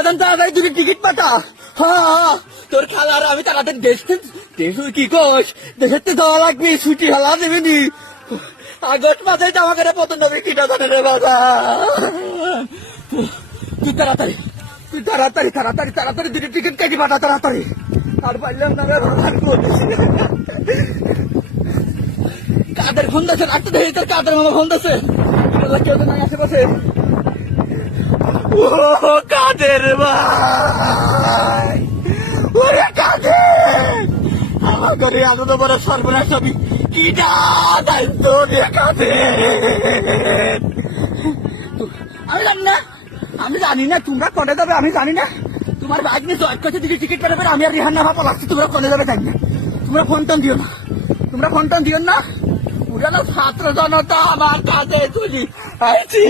বেতন তাড়াতাড়ি দুটো টিকিট পাঠা। হ্যাঁ তোর খালার আমি তাড়াতাড়ি দেশ কি কোষ দেশের তো যাওয়া লাগবে, ছুটি হালা দেবেনি আগস্ট মাসে জামা করে পতন হবে কিটা জানে রে বাবা। তুই তাড়াতাড়ি তাড়াতাড়ি দুটো টিকিট কেটে পাঠা তাড়াতাড়ি। আর পারলাম না রে ভগবান, কাদের ফোন দিয়েছে রাখতে দেখি তোর কাদের মামা ফোন দিয়েছে, কেউ তো নাই আশেপাশে। ও কাদের ভাই, ওরে কাদের আমার ঘরে এত তো বড় সর্বনাশ হবি কিটা দায়িত্ব রে কাদের। আমি জানি না তোমরা কনে যাবে, আমি জানি না। তোমার বাইক নিয়ে জয়েন করছে দিকে টিকিট পেতে পারে, আমি আর রিহান না ভাবা লাগছি তোমরা কনে যাবে জানি না। তোমরা ফোন টোন দিও না, পুরানো ছাত্র জনতা আমার কাছে চলি আছি।